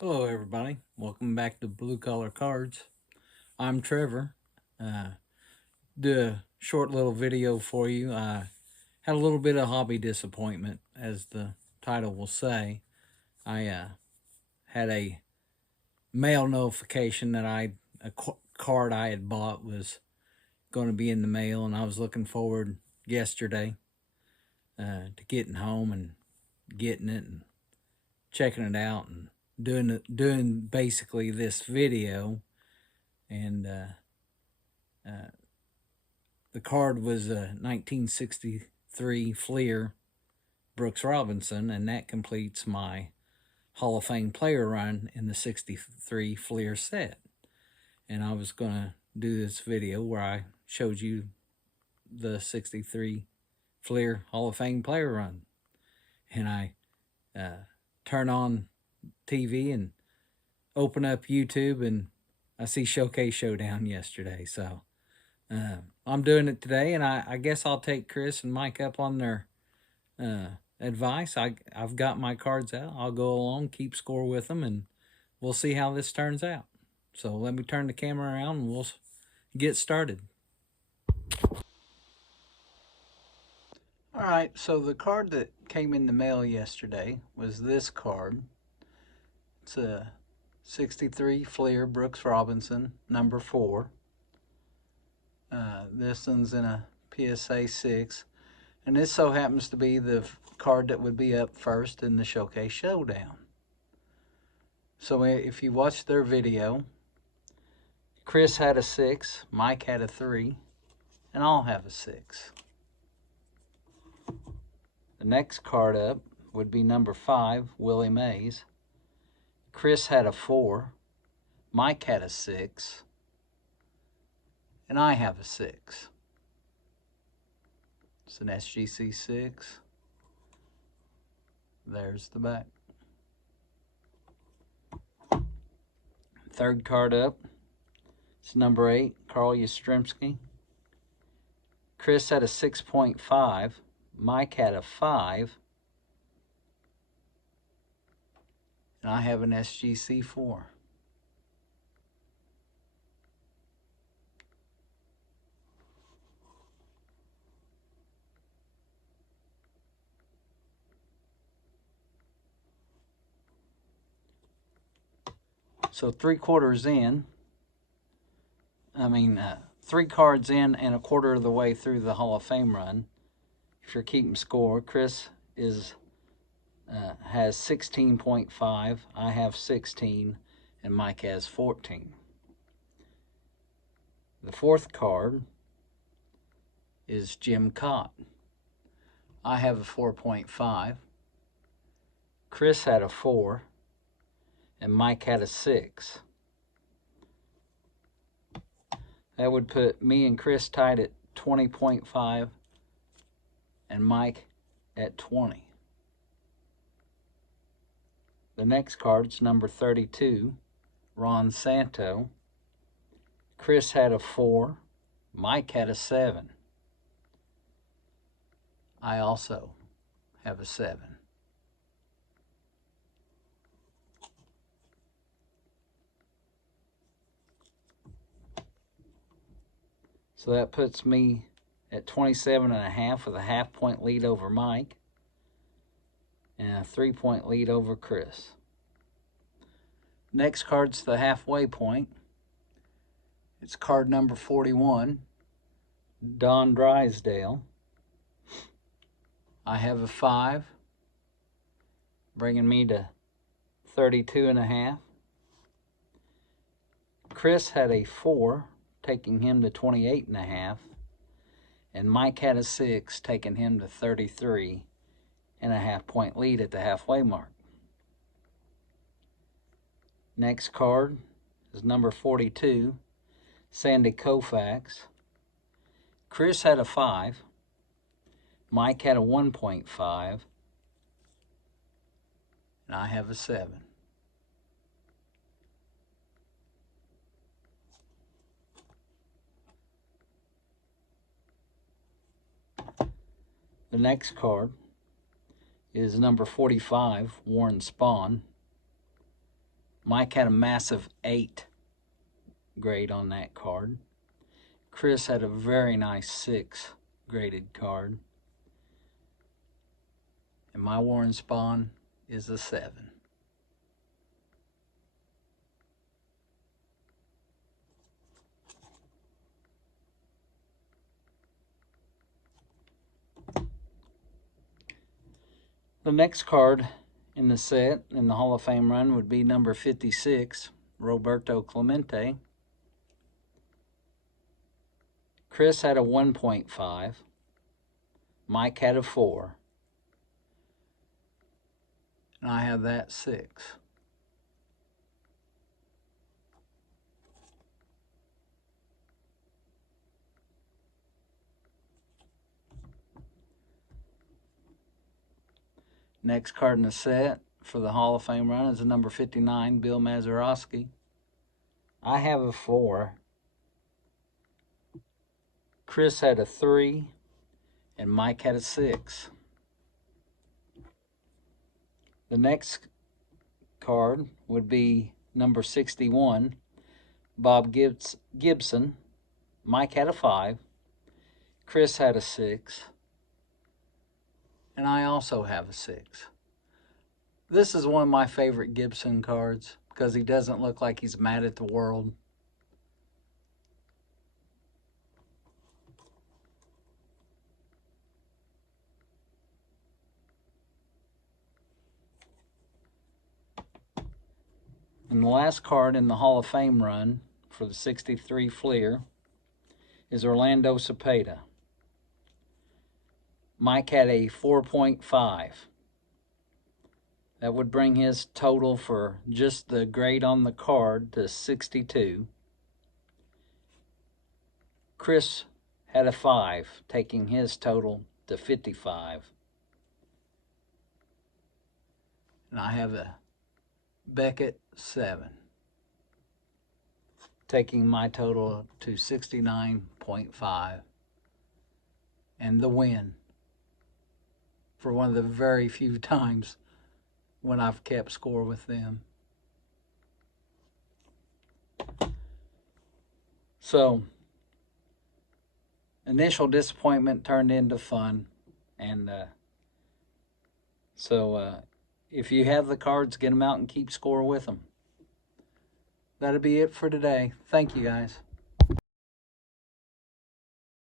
Hello, everybody. Welcome back to Blue Collar Cards. I'm Trevor. Uh, do a short little video for you. I had a little bit of hobby disappointment, as the title will say. I had a mail notification that card I had bought was going to be in the mail, and I was looking forward yesterday to getting home and getting it and checking it out and doing basically this video. And the card was a 1963 Fleer Brooks Robinson, and that completes my Hall of Fame player run in the 63 Fleer set. And I was going to do this video where I showed you the 63 Fleer Hall of Fame player run. And I turn on TV and open up YouTube, and I see Showcase Showdown yesterday. So I'm doing it today, and I guess I'll take Chris and Mike up on their advice. I've got my cards out. I'll go along, keep score with them, and we'll see how this turns out. So let me turn the camera around, and we'll get started. All right, so the card that came in the mail yesterday was this card. It's a 63 Fleer Brooks Robinson, number 4. This one's in a PSA 6. And this so happens to be the card that would be up first in the Showcase Showdown. So if you watch their video, Chris had a 6, Mike had a 3, and I'll have a 6. The next card up would be number 5, Willie Mays. Chris had a 4, Mike had a 6, and I have a 6. It's an SGC 6. There's the back. Third card up, it's number 8, Carl Yastrzemski. Chris had a 6.5, Mike had a 5, and I have an SGC 4. So 3 quarters in, 3 cards in and a quarter of the way through the Hall of Fame run. If you're keeping score, Chris has 16.5, I have 16, and Mike has 14. The fourth card is Jim Cott. I have a 4.5. Chris had a 4, and Mike had a 6. That would put me and Chris tied at 20.5 and Mike at 20. The next card's number 32, Ron Santo. Chris had a 4, Mike had a 7. I also have a 7. So that puts me at 27.5 with a half-point lead over Mike and a 3-point lead over Chris. Next card's the halfway point. It's card number 41, Don Drysdale. I have a 5, bringing me to 32.5. Chris had a 4, taking him to 28.5, and Mike had a 6, taking him to 33.5-point lead at the halfway mark. Next card is number 42, Sandy Koufax. Chris had a 5, Mike had a 1.5, and I have a 7. The next card is number 45, Warren Spahn. Mike had a massive 8 grade on that card. Chris had a very nice 6 graded card. And my Warren Spawn is a 7. The next card in the set, in the Hall of Fame run, would be number 56, Roberto Clemente. Chris had a 1.5. Mike had a 4. And I have that 6. Next card in the set for the Hall of Fame run is a number 59, Bill Mazeroski. I have a 4. Chris had a 3, and Mike had a 6. The next card would be number 61, Bob Gibson. Mike had a 5. Chris had a 6. And I also have a 6. This is one of my favorite Gibson cards because he doesn't look like he's mad at the world. And the last card in the Hall of Fame run for the 63 Fleer is Orlando Cepeda. Mike had a 4.5. That would bring his total for just the grade on the card to 62. Chris had a 5, taking his total to 55. And I have a Beckett 7, taking my total to 69.5. And the win for one of the very few times when I've kept score with them. So, initial disappointment turned into fun. And if you have the cards, get them out and keep score with them. That'll be it for today. Thank you, guys.